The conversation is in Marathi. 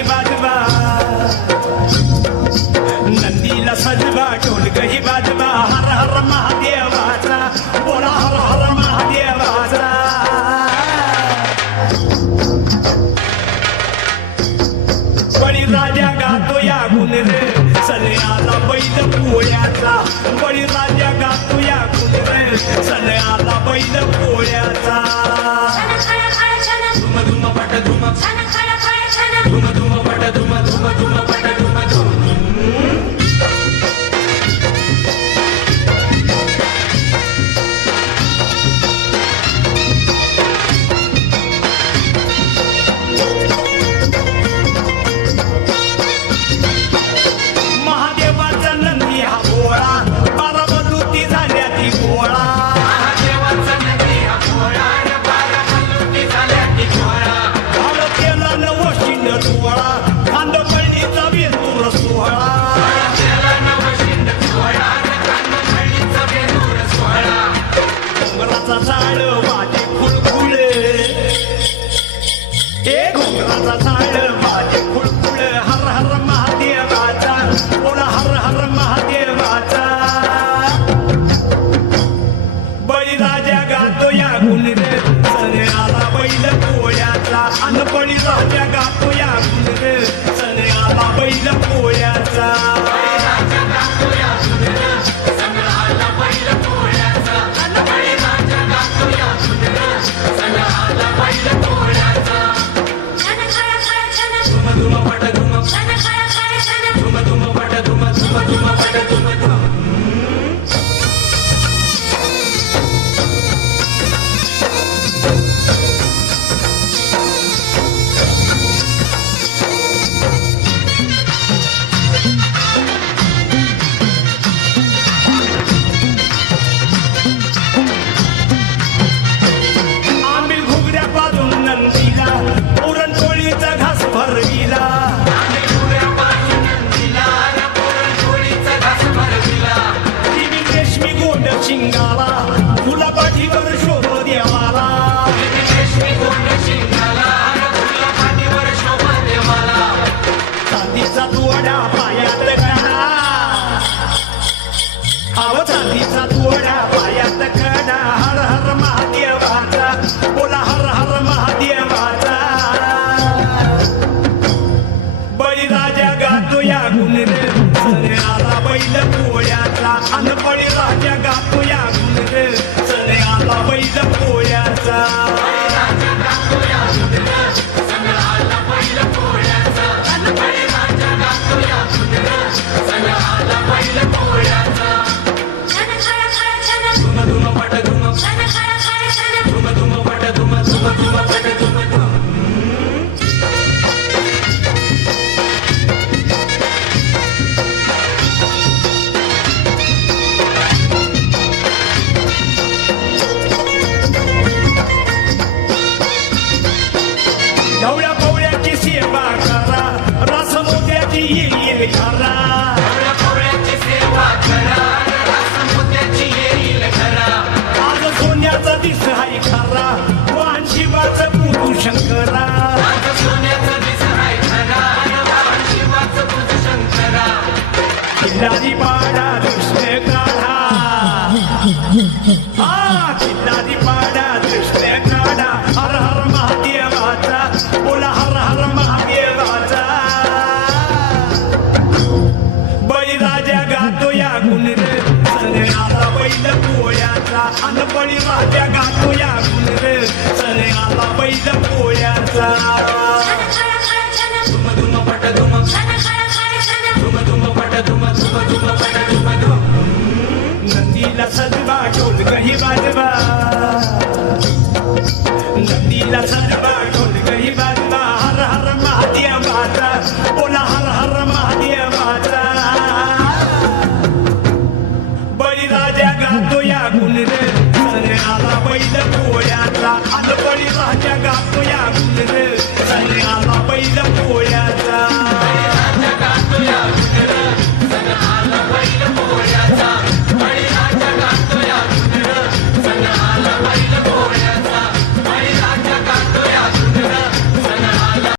ही वाजवा नंदीला सजवा ढोलक ही वाजवा हर हर महादेवाचा बोला हर हर महादेवाचा बळीराजा गातो या गुण रे सन्याला बैल पोळ्याचा बळीराजा गातो या गुण रे सन्याला बैल पोळ्याचा धुम धुम पट धुम धुम धुम पट धुम धुम धुम पट धुम धुम महादेवाचा नंदी हा गोळा बारामती झाल्या ती गोळा महादेवाचा नंदी हा गोळा बारामती झाल्या ती गोळा भाळ केला नवशिंड सोहळा खांडपळणीचा वेंदूर सोहळा केला नवशिंड सोहळा खांडपळणीचा वेंदूर सोहळा घोंगराचा झाड वाजे खुळखुळे ए घोंगराचा झाड वाजे खुळखुळे हर हर महादेवाचा बोला हर हर महादेवाचा बळीराजा गातो या गुण रे सन्याला बैल पोळ्याचा अन बळीराजा गातो या गुण रे सन्याला बैल पोळ्याचा बळीराजा गातो या गुण रे सन्याला बैल पोळ्याचा अन बळीराजा गातो या गुण रे सन्याला बैल पोळ्याचा धुम धुम पट धुम धुम धुम पट धुम धुम धुम पट धुम धुम आंबील घुगऱ्या पाजून नंदीला पुरणपोळीचा घास भरविला तिने रेशमी गोंड शिंगाला गुलाबाजीवर शोभ देवाला चांदीचा तुवडा पायात कडा अव चांदीचा तुवडा पायात कडा हर हर महादेवाचा बोला हर हर महादेवाचा बळीराजा गातो या गुण रे सन्याला बैल पोळ्याचा अन बळीराजा गातो या गुण रे सन्याला बैल पोळ्याचा धुम धुम पट धुम धुम धुम पट धुम धुम धुम पट धुम धुम ढवळ्या पवळ्याची सेवा करा रस मोत्याची येईल घरा आज सोन्याचा दिस हाय खरा वाहन शिवाचं पुरू शंकरा किल्लारी पाडा कृष्ण काढा हा किल्लारी पाडा कृष्ण काढा हर हर महादेवाचा बोला हर हर महादेवाचा बळीराजा गातो या गुण रे सन्याला बैल पोळ्याचा अन बळीराजा गातो या गुण रे सन्याला बैल पोळ्याचा धुम धुम पट धुम धुम धुम पट धुम धुम धुम पट धुम धुम नंदीला सजवा ढोलक ही वाजवा नंदीला सजवा ढोलक ही वाजवा हर हर महादेवाचा बोला हर हर महादेवाचा बळीराजा गातो या गुण रे सन्याला बैल पोळ्याचा अन बळीराजा गातो या गुण रे सन्याला बैल पोळ्याचा